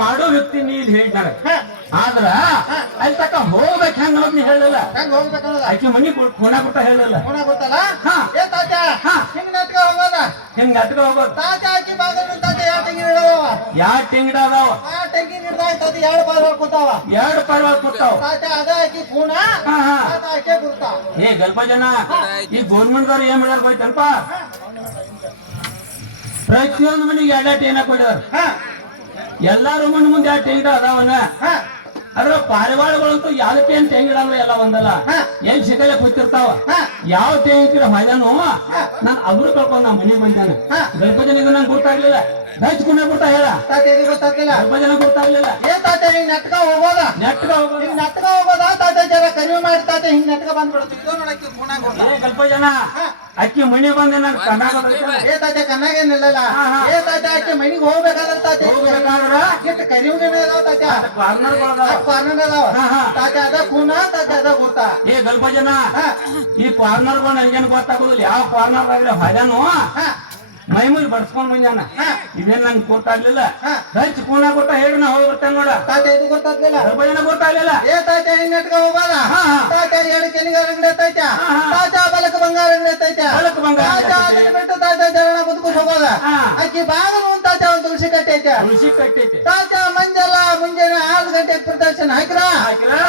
ಮಾಡೋ ವ್ಯಕ್ತಿ ನೀ ಇಲ್ಲಿ ಹೇಳ್ತಾರೆ ಆದ್ರ ಅಲ್ಲಿ ತಕ್ಕ ಹೋಗ್ಬೇಕು ಹೆಂಗ ಅನ್ನೋದ್ ನೀ ಹೇಳಿಲ್ಲ. ಹೆಂಗ್ ಹೋಗ್ಬೇಕನ್ನೋದ ಆಕಿ ಮನಿ ಖುನಾ ಕೊಟ್ಟ ಹೇಳಿಲ್ಲ. ಗೊತ್ತಲ್ಲ ಹಾ. ಏ ತಾತ ಹಿಂಗ್ ನೆಟ್ಕ ಹೋಗೋದ ಹಿಂಗ್ ನಟ್ಕ ಹೋಗೋದು. ತಾತ ಆಕಿ ಬಾಗಲ್ ತಾತ ಎರಡು ತೆಂಗಿ ಇಡವ ಯಾವ ತಿಂಗಡ ಅದಾವ ಆ ತೆಂಗಿ ಹಿಡ್ದಾಗ ತಾತ ಎರಡು ಪಾರ್ವಾಳ ಕೂತಾವ. ಎರಡು ಪರ್ವಾಳ ಕೂತಾವ. ತಾತ ಅದ ಆಕಿ ಕೂಣ ತಾತ ಆಕೆ ಗುರ್ತಾವ. ಏ ಗಲ್ಪ ಜನ ಈ ಗೌರ್ಮೆಂಟ್ ದವ್ರು ಏನ್ ಮಾಡ್ಯಾರ ಹೋಯ್ತಲ್ಪ, ಪ್ರತಿಯೊಂದು ಮನಿಗೆ ಎರಡ ಏನ ಕೊಡ್ಯಾರ. ಎಲ್ಲಾರು ಮನೆ ಮುಂದೆ ಎರಡು ಟೆಂಗಿಡ ಅದಾವನ. ಅದ್ರ ಪಾರಿವಾಳಗಳಂತೂ ಯಾವ್ದಕ್ಕೆ ಏನ್ ಟೆಂಗಿಡ ಅಂದ್ರೆ ಎಲ್ಲ ಒಂದಲ್ಲ ಏನ್ ಸಿಗಲೆ ಕೂತಿರ್ತಾವ. ಯಾವ ಟೆಂಗಿರ ಹೊಯ್ದಾನು ನಾನ್ ಅವ್ರು ಕಳ್ಕೊಂಡ್ ನಾ ಮನೆಗೆ ಬಂದಾನ. ಗಲ್ಪ ಜನ ಇದು ನಂಗೆ ಗೊತ್ತಾಗ್ಲಿಲ್ಲ. ಹಚ್ಕೊಂಡ ಗೊತ್ತಾ ಹೇಳ ತಾತ ಇದು ಗೊತ್ತಾಗ್ಲಿಲ್ಲ. ಗಲ್ಪ ಜನ ಗೊತ್ತಾಗ್ಲಿಲ್ಲ. ಏ ತಾತ ಹಿಂಗ್ ನೆಟ್ಕ ಹೋಗೋದ ನೆಟ್ಕ ಹೋಗೋದು. ಹಿಂಗ್ ನೆಟ್ಕ ಹೋಗೋದ ತಾತ ಜರ ಕಡಿಮೆ ಮಾಡಿ ತಾತ ಹಿಂಗ್ ನೆಟ್ಕ ಬಂದ್ಬಿಡುತ್ತೆ. ಇದು ನೋಡಕ್ಕೆ ಕೂಣ ಗುರ್ತಾವ. ಏ ಗಲ್ಪ ಜನ ಅಕ್ಕಿ ಮನಿ ಬಂದೆ ನಂಗೆ ಕಣ್ಣಾಗ ಏ ತಾತ ಕಣ್ಣಾಗೇನಿಲ್ಲ. ಏ ತಾತ ಆಕಿ ಮನಿಗೆ ಹೋಗ್ಬೇಕಾದ್ರೆ ತಾತ ಹೋಗ್ಬೇಕಾದ್ರ ಎಷ್ಟು ಕರಿಮೆ ಅದಾವ ತಾತ ಕಾರ್ನರ್ ಕಾರ್ನರ್ ಅದಾವ. ತಾತ ಅದ ಕೂನ ತಾತ ಅದ ಗುರ್ತಾ. ಏ ಗಲ್ಪ ಜನ ಈ ಕಾರ್ನರ್ ನನ್ಗೇನ್ ಗೊತ್ತಾಗೋದಿಲ್ಲ. ಯಾವ ಕಾರ್ನರ್ ಆಗ್ಲಿ ಹೊಯ್ದಾನು ಮೈಮೂಲಿ ಬಡ್ಸ್ಕೊಂಡ್ ಬಂದಾನ. ಇದೇನ್ ನಂಗೆ ಗೊತ್ತಾಗ್ಲಿಲ್ಲ. ಹಚ್ಚ ಕೂನ ಕೊಟ್ಟ ಹೇಳಿ ನಾ ಹೋಗಿ ಬರ್ತೇನೆ ನೋಡ. ತಾತ ಇದು ಗೊತ್ತಾಗ್ಲಿಲ್ಲ. ಗಲ್ಪ ಜನ ಗೊತ್ತಾಗ್ಲಿಲ್ಲ. ಏ ತಾತ ಹಿಂಗ್ ನೆಟ್ಕ ಹೋಗೋದ ತಾತ ಎರಡು ಕೆನಿಗಾರ ಅಂಗಡಿ ಐತ. ತಾತ ಬಲಕ ಬಂಗಾರ ಅಂಗಡಿ ಐತ. ಬಲಕ ಬಂಗಾರ ತಾತ ಅದನ್ನ ಬಿಟ್ಟು ತಾತ ಜರಣ ಮುದ್ಕೊಂಡು ಹೋಗೋದ. ಆಕಿ ಬಾಗಲು ಒಂದ್ ತಾತ ಒಂದು ತುಳಸಿ ಕಟ್ಟೆ ಐತೆ. ತುಳಸಿ ಕಟ್ಟೈತಿ. ತಾತ ಮಂಜಲ್ಲ ಮುಂಜಾನೆ 6 ಗಂಟೆಗೆ ಪ್ರದರ್ಶನ ಹಾಕಿರ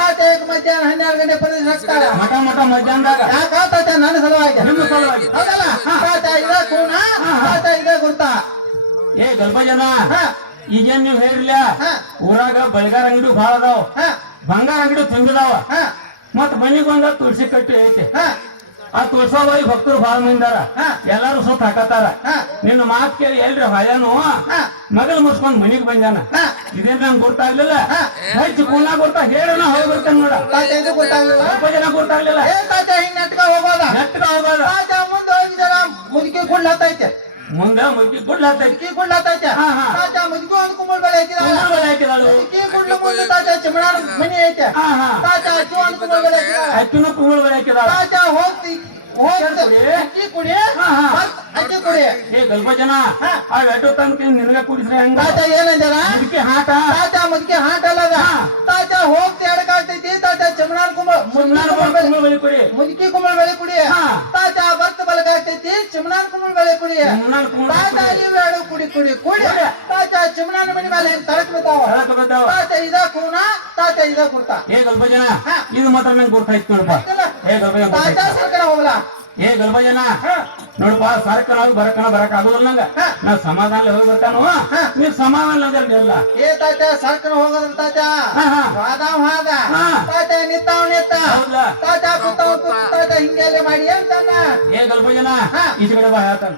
ತಾತ ಮಧ್ಯಾಹ್ನ 12 ಗಂಟೆ ಪ್ರದರ್ಶನ ಹಾಕ್ತಾರ. ಮಠ ಮಠ ಮಧ್ಯಾಹ್ನದಾಗ ಯಾಕ ತಾತ ನನ್ನ ಸಲುವಾಗಿ ನಿಮ್ಮ ಸಲುವಾಗಿ. ಹೌದಲ್ಲ. ತಾತ ಇದ ಕೂನ ತಾತ ಇದ ಗುರ್ತಾ. ಏ ಗಲ್ಪ ಜನ ಈಗೇನ್ ನೀವ್ ಹೇಳಿಲ್ಲ ಊರಾಗ ಬೈಗಾರ ಅಂಗಡಿ ಭಾಳ ಅದಾವ, ಬಂಗಾರ ಅಂಗಡಿ ತುಂಬಿದಾವ. ಮತ್ ಮನಿಗ್ ಒಂದ ತುಳಸಿ ಕಟ್ಟಿ ಐತೆ. ಆ ತುಳಸಾಬಾಯಿ ಭಕ್ತರು ಭಾಳ ಮಂದಾರ. ಎಲ್ಲಾರು ಸುತ್ತ ಹಾಕತಾರ. ನಿನ್ನ ಮಾತ್ ಕೇಳಿ ಎಲ್ರಿ ಹೊಯ್ಯಾನು ಮಗಳು ಮುಸ್ಕೊಂಡ್ ಮನಿಗ್ ಬಂದಾನ. ಇದೇನ್ ನಂಗೆ ಗೊತ್ತಾಗ್ಲಿಲ್ಲ. ಹೆಚ್ಚು ಕೂನ ಗೊತ್ತಾ ಹೇಳೋಣ ಹೋಗಿ ಬರ್ತೇನೆ ನೋಡ. ತಾತ ಇದು ಗೊತ್ತಾಗ್ಲಿಲ್ಲ. ಸ್ವಲ್ಪ ಜನ ಗೊತ್ತಾಗ್ಲಿಲ್ಲ. ಏ ತಾತ ಹಿಂಗ್ ನೆಟ್ಕ ಹೋಗೋದ. ನೆಟ್ಗ ಹೋಗೋದ. ತಾತ ಮುಂದೆ ಹೋಗಿ ಜರ ಮುದುಕಿ ಕುಡ್ಲತ್ತೈತೆ. ಮುಂದೆ ಮುಗ್ಗಿ ಗುಡ್ಲಾತೈತಿ. ಮುದುಕಿ ಕುಡ್ಲತ್ತೈತೆ. ತಾತ ಮುದುಕಿ ಒಂದು ಕುಂಬಳ ಬೆಳೆ ಹಾಕಿದಾಳ. ಹಾಕಿದಾಳು. ಮುದುಕಿ ಕುಡ್ಲ ಮುಂದೆ ತಾತ ಚಿಮಣಾರ ಮನಿ ಐತೆ. ತಾತ ಅಕ್ಕಿ ಒಂದು ಕುಂಬಳ ಬೆಳೆ ಹಾಕಿದಾಳ. ಅಕ್ಕಿನೂ ಕುಂಬಳ ಹಾಕಿದಾಳ. ತಾತ ಹೋಗ್ತಿ ಅಕ್ಕಿ ಕುಡಿ ಅಕ್ಕಿ ಕುಡಿ. ಏ ಗಲ್ಪ ಜನ ಆ ಎಟು ತನಕ ನಿನಗ ಕುಡಿಸ್ರೆ ಹಂಗ. ತಾತ ಏನಂತಾರ ಮುದುಕಿ ಹಾಟ. ತಾತ ಮುದುಕಿ ಹಾಟ ಅಲ್ಲದ. ತಾತ ಹೋಗ್ತಿ ಎಡಕಾಗ್ತೈತಿ. ತಾತ ಚಿಮಣಾರ ಕುಂಬಳ ಕುಂಬಳ ಬಳಿ ಕುಡಿ. ಮುದುಕಿ ಕುಂಬಳ ಬೆಳೆ ಕುಡಿ. ತಾತ ಬರ್ತ ಬಲಗಾಗ್ತೈತಿ ಚಿಮಣಾರ ಕುಂಬಳ ಬೆಳೆ ಕುಡಿ. ತಾತ ಇವೆರಡು ಕುಡಿ ಕುಡಿ ಕುಡಿ. ತಾತ ಚಿಮಣಾನ ಮನಿ ಮೇಲೆ ಹೆಂಗ್ ತಳಕ್ ಬಿದ್ದಾವ. ತಾತ ಇದ ಕೂನ ತಾತ ಇದ ಗುರ್ತಾ. ಏ ಗಲ್ಪ ಜನ ಇದು ಮಾತ್ರ ನಂಗೆ ಗೊತ್ತಾಯ್ತು ನೋಡಪ್ಪ. ಏ ಗಲ್ಪ ಜನ ತಾತ ಸರ್ಕಾರ ಹೋಗ್ಲಾ. ಏ ಗಲ್ಪ ಜನ ನೋಡಪ್ಪ ಸರ್ಕನ ಬರಕನ ಬರಕ್ ಆಗುದಿಲ್ಲ ನಂಗ. ನಾ ಸಮಾಧಾನ ಹೋಗಿ ಬರ್ತಾನು. ನೀ ಸಮಾಧಾನ ಇಲ್ಲ. ಏ ತಾತ ಸರ್ಕನ ಹೋಗೋದ್ರ ತಾತ ವಾದಾವ್ ಹಾದ. ತಾತ ನಿತ್ತಾವ್ ನಿತ್ತ. ತಾತ ಕೂತಾವ್ ಕೂತ ತಾತ ಹಿಂಗೆಲ್ಲ ಮಾಡಿ ಅಂತಾನ. ಏ ಗಲ್ಪ ಜನ ಈಚೆ ಕಡೆ ಬಾ ಹೇಳ್ತಾನ.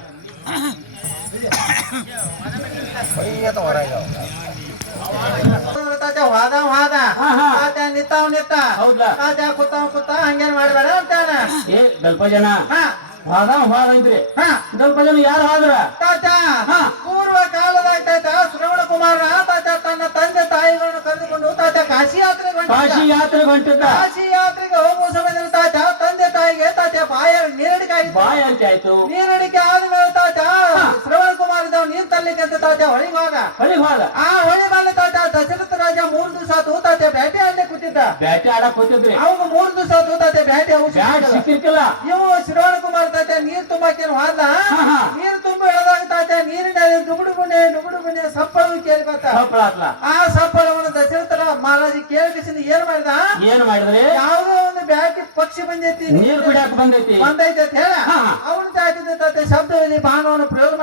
ತಾತ ವಾದಾವ್ ಹಾದ. ತಾತ ನಿತ್ತಾವ್ ನಿತ್ತ. ತಾತ ಕೂತಾವ್ ಕೂತ ಹಂಗೇನ್ ಮಾಡ್ಬೇಡ ಅಂತಾನ. ಏ ಗಲ್ಪ ಜನ ವಾದ ವಾದ ಐತ್ರಿ. ಗಲ್ಪ ಜನ ಯಾರು ಆದ್ರ ತಾತ ಪೂರ್ವ ಕಾಲದಾಗ ತಾತ ಶ್ರವಣ ಕುಮಾರ ತಾತ ತನ್ನ ತಂದೆ ತಾಯಿಗಳನ್ನು ಕರೆದುಕೊಂಡು ತಾತ ಕಾಶಿ ಯಾತ್ರೆಗೆ ಹೊಂಟಿದ್ದ. ಕಾಶಿ ಯಾತ್ರೆಗೆ ಹೋಗುವ ಸಮಯದಲ್ಲಿ ತಾತ ತಂದೆ ತಾಯಿಗೆ ತಾತ ಬಾಯಾರಿಕೆ ಆಯ್ತು. ನೀರಡಿಕೆ ಆದ್ಮೇಲೆ ತಾತ ಶ್ರವಣ ಕುಮಾರ ನೀರ್ ತರ್ಲಿಕ್ಕೆ ಅಂತ ತಾತ ಹೊಳಿಗೆ ಹೋದ. ಆ ಹೊಳಿ ಮೇಲೆ ತಾತ ದಶರಥ ರಾಜ 3 ದಿವಸ ಆತು ತಾತ ಬ್ಯಾಟೆ ಆಡಲೆ ಕೂತಿದ್ದ. ಬ್ಯಾಟೆ ಆಡಕ್ ಕೂತಿದ್ರಿ. ಅವಾಗ 3 ದಿವಸ ಆತು ತಾತ ಬ್ಯಾಟೆ ಸಿಕ್ಕಿರ್ಕಿಲ್ಲ. ಇವು ಶ್ರವಣ ಕುಮಾರ್ ತಾತ ನೀರ್ ತುಂಬಾಕೇನು ಹೋದ. ನೀರ್ ತುಂಬ ಎಳೆದಾಗ ತಾತ ನೀರಿನಲ್ಲಿ ಡುಗುಡುಗುನೆ ಸಪ್ಪಳು ಕೇಳ್ಬೇಕ. ಆ ಸಪ್ಪಳವನ್ನು ದಶರಥ ಮಹಾರಾಜ ಕೇಳಿಸಿದ ಏನ್ ಮಾಡಿದ್ರಿ ಯಾವ್ದೋ ಒಂದು ಬ್ಯಾಟಿ ಪಕ್ಷಿ ಬಂದೈತಿ ನೀರ್ ಕುಡಿಯಾಕ ಬಂದೈತಿ ಅಂತ ಹೇಳ ಅವನು ತಾತಿದ ತಾತ ಶಬ್ದದಲ್ಲಿ ಬಾಣವನ್ನು ಪ್ರಯೋಗ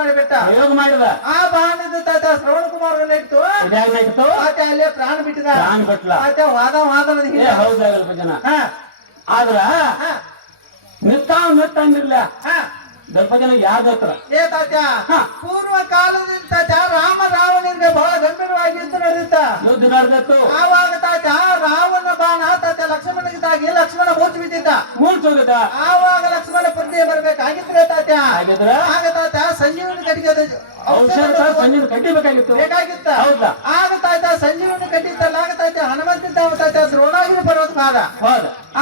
ಮಾಡಿದ. ಆ ಬಾಣದ ತಾತ ಶ್ರವಣ ಕುಮಾರ್ ಇಟ್ಟು ತಾತ ಅಲ್ಲೇ ಪ್ರಾಣ ಬಿಟ್ಟಿದ. ತಾತ ವಾದನ ಹೌದಾಗಲ್ಪ ಜನ ಆದ್ರ ನಿತ್ತಂಗಿರ್ಲ ಗಲ್ಪ ಜನ ಯಾವ್ದು ಹತ್ರ. ಏ ತಾತ ಪೂರ್ವ ಕಾಲದಿಂದ ತಾತ ರಾಮ ರಾವಣನಿಗೆ ಬಹಳ ಗಂಭೀರವಾಗಿ ಯುದ್ಧ ನಡೆದಿತ್ತು. ಆವಾಗ ತಾತ ರಾವಣ ಬಾಣ ತಾತ ಲಕ್ಷ್ಮಣನಿಗಿದ್ದಾಗಿ ಲಕ್ಷ್ಮಣ ಮೂರ್ಛೆ ಬಿದ್ದಿದ್ದ. ಆವಾಗ ಲಕ್ಷ್ಮಣ ಪತ್ನಿ ಬರ್ಬೇಕಾಗಿದ್ರೆ ತಾತ ಆಗ ತಾತ ಸಂಜೀವನಿ ಕಟ್ಟಿಗೆ ಔಷಧ ಕಟ್ಟಿಬೇಕಾಗಿತ್ತು. ಆಗ ತಾತ ಸಂಜೀವನಿ ಕಟ್ಟಿದ್ದಲ್ಲ. ಆಗ ತಾತ ಹನುಮಂತ ತಾತ ದ್ರೋಣಾಗಿರಿ ಪರ್ವತ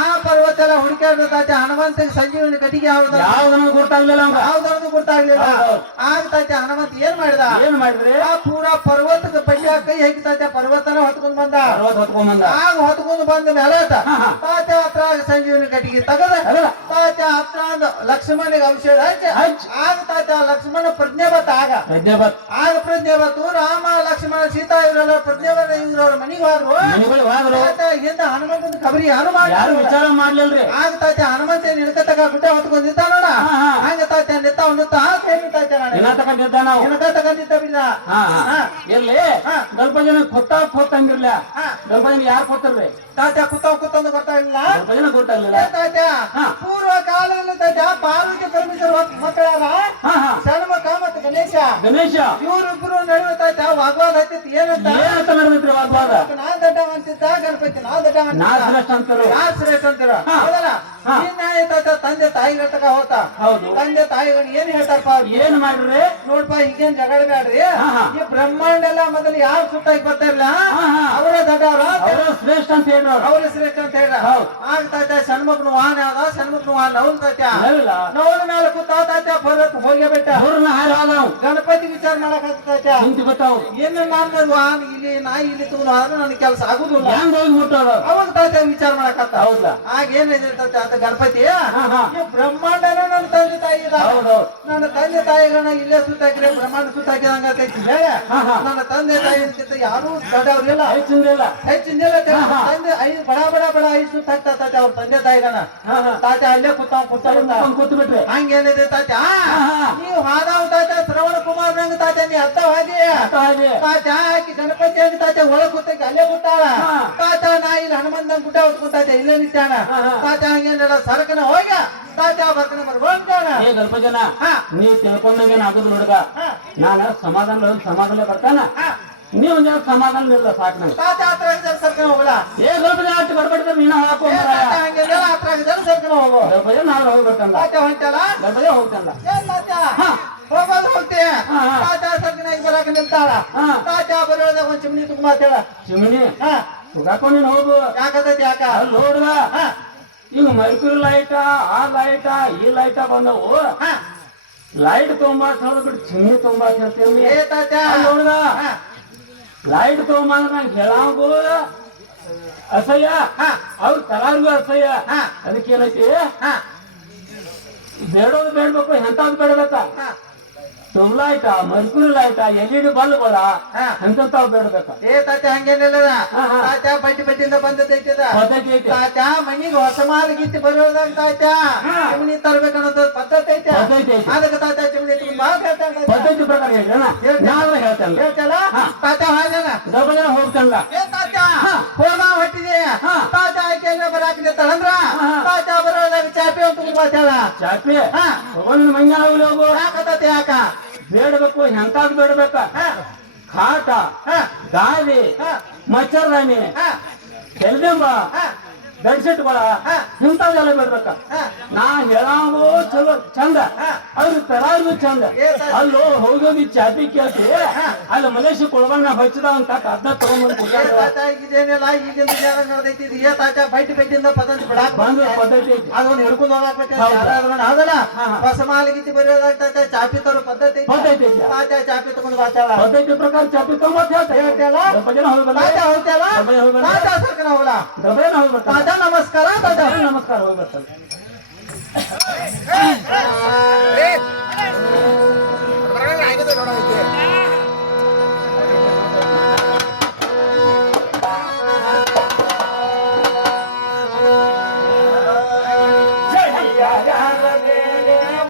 ಆ ಪರ್ವತ ಎಲ್ಲ ಹುಡುಕಾಡ್ದ ತಾತ ಹನುಮಂತ ಸಂಜೀವನಿ ಕಟ್ಟಿಗೆ ಯಾವ್ದು ಗೊತ್ತಾಗ್ಲಿಲ್ಲ. ಯಾವ್ದು ಗೊತ್ತಾಗ್ಲಿಲ್ಲ ಹೌದೌದು. ಆಗ್ತೈತೆ ಹನುಮಂತ ಏನ್ ಮಾಡಿದ ಏನ್ ಮಾಡಿದ್ರಿ ಆ ಪೂರಾ ಪರ್ವತಕ್ಕೆ ಪಂಚ ಕೈ ಹಾಕಿತೈತೆ ಪರ್ವತನ ಹೊತ್ಕೊಂಡ್ ಬಂದ ಹೊತ್ಕೊಂಡ್ ಆಗ ಹೊತ್ಕೊಂಡ್ ಬಂದ ಮೇಲೆ ಹಾ, ಹಾ. ತಾತ ಹತ್ರ ಸಂಜೀವನಿ ಕಟ್ಟಿಗೆ ತಗದ ತಗದ. ತಾತ ಹತ್ರ ಅಂದ ಲಕ್ಷ್ಮಣಿಗೆ ಔಷಧ ಹಚ್ಚಿ ಹಚ್ಚಿ. ಆಗ ತಾತ ಲಕ್ಷ್ಮಣ ಪ್ರಜ್ಞೆ ಬತ್ತ ಆಗ ಪ್ರಜ್ಞೆ ಬತ್ತು ರಾಮ ಲಕ್ಷ್ಮಣ ಸೀತಾ ಇವರೆಲ್ಲ ಪ್ರಜ್ಞೆ ಬತ್ತ ಇವ್ರವ್ರ ಮನಿಗೆ ಹೋದ್ರು ಮನೆಗಳು ಹೋದ್ರು ತಾತ ಹಿಂದ ಹನುಮಂತನ ಖಬರಿ ಹನುಮಾನ ಯಾರು ವಿಚಾರ ಮಾಡ್ಲಿಲ್ರಿ ಆಗ ತಾತ ಹನುಮಂತ ನಿಲ್ಕತಕ ಗುಡ್ಡ ಹೊತ್ಕೊಂಡಿದ್ದ ನೋಡ ಹಾ, ಹಾ. ಹಂಗ ತಾತ ನಿತ್ತ ಒಂದು ತಾತ ಹೇಳ್ತಾಯ್ತ ದಿನ ತಗೊಂಡಿದ್ದ ನಾವು ನಿನಕ ತಗೊಂಡಿದ್ದ ಬಿಡ ಹಾ, ಹಾ. ಎಲ್ಲಿ ಹಾ. ಸ್ವಲ್ಪ ಜನ ಗೊತ್ತಂಗಿರ್ಲ ಹಾ. ಸ್ವಲ್ಪ ಜನ ಯಾರು ಗೊತ್ತಿರ್ರಿ ತಾತ ಕೂತಂದು ಗೊತ್ತಾಗಿಲ್ಲ ಸ್ವಲ್ಪ ಜನ ಗೊತ್ತಾಗ್ಲಿಲ್ಲ ತಾತ ಹಾ. ಪೂರ್ವ ಕಾಲದಲ್ಲಿ ತಾತ ಪಾರ್ವತಿ ಪರಮೇಶ್ವರ ಮಕ್ಕಳಾರ ಹಾ, ಹಾ. ಷಣ್ಮುಖ ಮತ್ತು ಗಣೇಶ ಗಣೇಶ ಇವ್ರಿಬ್ರು ನಡುವೆ ತಾತ ವಾಗ್ವಾದ ಹತ್ತಿತ್ತು ಏನಂತ ಏನಂತ ನಡೆದಿದ್ರಿ ವಾಗ್ವಾದ ನಾ ದಡ್ಡ ಅಂತಿದ್ದ ಗಣಪತಿ ನಾ ದಡ್ಡ ನಾ ಶ್ರೇಷ್ಠ ಅಂತಾರು ಯಾರು ಶ್ರೇಷ್ಠ ಅಂತೀರ ಹಾ. ಹೌದಲ್ಲ ಹಾ. ತಾತ ತಂದೆ ತಾಯಿಗಳ ತಕ ಹೋತ ಹೌದು ತಂದೆ ತಾಯಿಗಳು ಏನ್ ಹೇಳ್ತಾರಪ್ಪ ಏನ್ ಮಾಡ್ರಿ ನೋಡ್ಪ ಈಗೇನ್ ಜಗಳ ಬ್ಯಾಡ್ರಿ ಹಾ, ಹಾ. ಈ ಬ್ರಹ್ಮಾಂಡ ಎಲ್ಲ ಮೊದಲು ಯಾರು ಸುತ್ತಾಗಿ ಬರ್ತಾ ಇಲ್ಲ ಹಾ, ಹಾ. ಅವರ ದಡ್ಡವ್ರ ಅವರು ಶ್ರೇಷ್ಠ ಅಂತ ಹೇಳ್ರಿ ಅವ್ರು. ಅವ್ರ ಶ್ರೇಷ್ಠ ಅಂತ ಹೇಳ ಹೌದು. ಆಗ್ತಾಯ್ತ ಸಣ್ಮಕ್ಳು ವಾಹನ ಅದ ಸಣ್ಮಕ್ಳು ವಾಹನ ನವಲ್ತಾಯ್ತ ಇಲ್ಲ ನವಲ ಮೇಲೆ ಕೂತಾಯ್ತ ಪರ್ವತ ಹೋಗಿ ಬಿಟ್ಟ ಅವ್ರನ್ನ ಹಾರಿ ಹೋದವು ಗಣಪತಿ ವಿಚಾರ ಮಾಡಕ್ ಆಗ್ತಾಯ್ತ ನಿಂತು ಗೊತ್ತಾವು ಏನು ನಾನು ವಾಹನ ಇಲ್ಲಿ ನಾ ಇಲ್ಲಿ ತಗೊಂಡು ಆದ್ರೆ ನನ್ನ ಕೆಲಸ ಆಗುದಿಲ್ಲ ಹೆಂಗ್ ಹೋಗಿ ಮುಟ್ಟೋದು ಅವಾಗ ತಾತ ವಿಚಾರ ಮಾಡಕತ್ತ ಹೌದಾ ಆಗ ಏನ್ ಇದಿರ್ತೈತೆ ಅಂತ ಗಣಪತಿ ಹಾ, ಹಾ. ಈ ಬ್ರಹ್ಮಾಂಡನ ನನ್ನ ತಂದೆ ತಾಯಿ ಇದ ಹೌದೌದು ನನ್ನ ತಂದೆ ತಾಯಿಗಳನ್ನ ಇಲ್ಲೇ ಸುತ್ತಾಕಿದ್ರೆ ಬ್ರಹ್ಮಾಂಡ ಸುತ್ತಾಕಿದಂಗ ಆಗೈತಿ ಬೇರೆ ಹಾ, ಹಾ. ನನ್ನ ತಂದೆ ತಾಯಿ ಯಾರು ದೊಡ್ಡವ್ರಿಲ್ಲ ಹೆಚ್ಚಿಂದಿಲ್ಲ ಹೆಚ್ಚಿಂದೆಲ್ಲ ಹಾ, ಹಾ. ತಂದೆ ಐದು ಬಡ ಐದು ಸುತ್ತಾಗ್ತಾ ತಾತ ಅವ್ರ ತಂದೆ ತಾಯಿಗನ ಹಾ, ಹಾ. ತಾತ ಅಲ್ಲೇ ಕೂತ ಕೂತ್ ಬಿಟ್ರಿ ಹಂಗೇನಿದೆ ತಾತ ಹಾ. ನೀವು ಹಾದಾವ್ ತಾತ ಶ್ರವಣ ಕುಮಾರ್ ನಂಗ ತಾತ ನೀ ಅತ್ತ ಹಾದಿ ಹಾಗೆ ತಾತ ಆಕಿ ಗಣಪತಿ ಅಂತ ತಾತ ಒಳಗ್ ಕೂತಕ್ಕೆ ಅಲ್ಲೇ ಕೂತಾಳ ಹಾ. ತಾತ ನಾ ಇಲ್ಲಿ ಹನುಮಂತನ ಗುಡ್ಡ ಹೊತ್ಕೊಂತಾತ ಇಲ್ಲೇ ನಿಂತಾನ ಹಾ, ಹಾ. ತಾತ ಹಂಗೇನಿಲ್ಲ ಸರ್ಕನ ಹೋಗ ತಾತ ಬರ್ಕನ ಬರ್ಕೊಂತಾನ ಏ ಗಲ್ಪ ಜನ ಹಾ. ನೀ ತಿಳ್ಕೊಂಡಂಗೇನ್ ಆಗುದು ನೋಡ್ಗ ಹಾ. ನಾನು ಸಮಾಧಾನ ಬರ್ತಾನ ಹಾ. ನೀವು ಒಂದ್ ಸಮಾಧಾನ ಇಲ್ಲ ಸಾಕ್ ನಂಗೆ ತಾತ ಹತ್ರ ಸರ್ಕನ ಹೋಗಲ್ಲ ಏ ಗಲ್ಪ ಜನ ಅಷ್ಟು ಗಡ್ಬಡಿದ್ರೆ ನೀನು ಹಾಕೋ ತಾತ ಹಂಗೆಲ್ಲ ಹತ್ರ ಸರ್ಕನ ಹೋಗು ಗಲ್ಪ ಜನ ನಾಳೆ ಹೋಗ್ಬೇಕಂದ ತಾತ ಹೊಂಟಲ್ಲ ಗಲ್ಪ ಜನ ಹೋಗ್ತಂದ ಏನ್ ತಾತ ಹಾ. ಹೋಗೋದು ಹೋಗ್ತೀಯ ಹಾ, ಹಾ. ತಾತ ಸರ್ಕನ ಬರಾಕ ನಿಲ್ತಾಳ ಹಾ. ತಾತ ಬರೋದಾಗ ಒಂದ್ ಚಿಮಣಿ ತುಂಬ ಮಾತಾಡ ಚಿಮಣಿ ಹಾ ಸುಗಾಕೊಂಡ್ ನೀನ್ ಹೋಗು ಯಾಕತೈತಿ ಯಾಕ ಅಲ್ಲಿ ನೋಡುವ ಹಾ ಈಗ ಮರ್ಕ್ಯೂರಿ ಲೈಟ ಆ ಲೈಟ ಈ ಲೈಟ ಬಂದವು ಹಾ ಲೈಟ್ ತೊಗೊಂಬ ಬಿಟ್ಟು ಚಿಮಣಿ ತೊಗೊಂಬ ಹೇಳ್ತೇವಿ ಏ ತಾತ ನೋಡುವ ಹಾ ಲೈಟ್ ತೊಗೊಂಬ ಅಂದ್ರೆ ನಂಗೆ ಹೇಳಂಗು ಅಸಹ್ಯ ಹಾ ಅವ್ರ ತಲಾರ್ಗು ಅಸಹ್ಯ ಹಾ ಅದಕ್ಕೇನೈತಿ ಹಾ ಬೇಡೋದು ಬೇಡ್ಬೇಕು ಎಂತಾದ್ ಬೇಡಬೇಕ ಹಾ ತುಮ್ ಲೈಟ ಮರ್ಕ್ಯೂರಿ ಲೈಟ LED ಬಲ್ಬ್ಗಳ ಹಾ. ಎಂತಾವ್ ಬೇಡ್ಬೇಕ ಏ ತಾತ ಹಂಗೇನಿಲ್ಲ ಹಾ, ಹಾ. ತಾತ ಬಡ್ಡಿಯಿಂದ ಬಂದೈತಿದ ಪದ್ಧತಿ ಐತಿ ತಾತ ಮನಿಗೆ ಹೊಸ ಮಾಲ್ ಗಿತ್ತಿ ಬರೋದಾಗ ತಾತ ಹಾ. ಚಿಮಣಿ ತರ್ಬೇಕನ್ನೋದು ಪದ್ಧತಿ ಐತೆ ಪದ್ಧತಿ ಐತಿ. ಅದಕ್ಕೆ ತಾತ ಚಿಮಣಿ ತುಂಬಾ ಹೇಳ್ತಾನ ತಾತ. ಪದ್ಧತಿ ಪ್ರಕಾರ ಹೇಳ್ತಾನ ನಾಳೆ ಹೇಳ್ತಾನ ಹೇಳ್ತಲ್ಲ ಹಾ. ತಾತ ಹಾಗಲ್ಲ ಗಲ್ಪ ಜನ ಹೋಗ್ತಾನಲ್ಲ ಏ ತಾತ ಹಾ. ಹೋಗ ಹೊಟ್ಟಿದೆ ಹಾ. ತಾತ ಆಕೆಲ್ಲ ಬರಾಕ ನಿಂತಾಳಂದ್ರ ಹಾ. ತಾತ ಬರೋದಾಗ ಚಾಪಿ ಅಂತ ಮಾತಾಡ ಚಾಪಿ ಹಾ. ತಗೊಂಡ್ ಮಂಜಾನ ಹೋಗಿ ಯಾಕತತಿ ಯಾಕ ಬೇಡಬೇಕು ಎಂತಾದ್ ಬೇಡಬೇಕ ಹಾ ಕಾಟ ಹಾ ಗಾದಿ ಹಾ ಮಚ್ಚರ್ದಾನಿ ಹಾ ತೆಲದಿಂಬ ಹಾ ಬೆಡ್ಶೀಟ್ಗಳ ಹಾ. ಇಂಥವೆಲ್ಲ ಬೇಡ್ಬೇಕ ಹಾ ನಾ ಹೇಳಂಗು ಚಲೋ ಚಂದ ಹಾ. ಅವ್ರ ತರಾರ್ಗು ಚಂದ ಏ ತ- ಅಲ್ಲೋ ಹೋಗಿ ಚಾಪಿ ಕೇಳ್ತಿ ಹಾ. ಅಲ್ಲಿ ಮಲೇಶಿ ಕೊಳಗಣ್ಣ ಹಚ್ಚಿದ ಅಂತ ಅದ್ದ ತಗೊಂಡ್ಬಂದು ಏ ಕೊಟ್ಟಾರ ತಾತ ಇದೇನಿಲ್ಲ ಈಗಿನ ವಿಚಾರ ನಡೆದೈತಿ ಇದು ಏ ತಾತ ಬಡ್ಡಿಯಿಂದ ಪದ್ಧತಿ ಬಿಡಾಕ ಬಂದು ಪದ್ಧತಿ ಐತಿ ಅದನ್ನ ಹಿಡ್ಕೊಂಡು ಹೋಗ್ಬೇಕು ಹೌದು. ಹೌದಲ್ಲ ಹಾ, ಹಾ. ಹೊಸ ಮಾಲಿಗಿತ್ತಿ ಬರೆಯೋದಾಗ ತಾತ ಚಾಪಿ ತರೋ ಪದ್ಧತಿ ಐತಿ. ಪದ್ಧತಿ ಐತಿ. ತಾತ ಚಾಪಿ ತಗೊಂಡು ಮಾತಾಡ ಪದ್ಧತಿ ಪ್ರಕಾರ ಚಾಪಿ ತಗೊಂಡ್ ಹೇಳ್ತಿಯಲ್ಲ? ಸ್ವಲ್ಪ ಜನ ಹೋಗ್ಬೇಕ ತಾತ ಹೋಗ್ತೇವ ಸ್ವಲ್ಪ ಜನ ಹೋಗ್ಬೇಕ ತಾತ ಸರ್ಕನ ಹೋಗಲ್ಲ ಸ್ವಲ್ಪ ಜನ ಹೋಗ್ಬೇಕ ತಾತ ನಮಸ್ಕಾರ ತಾತ ನಮಸ್ಕಾರ ಹೋಗ್ಬೇಕ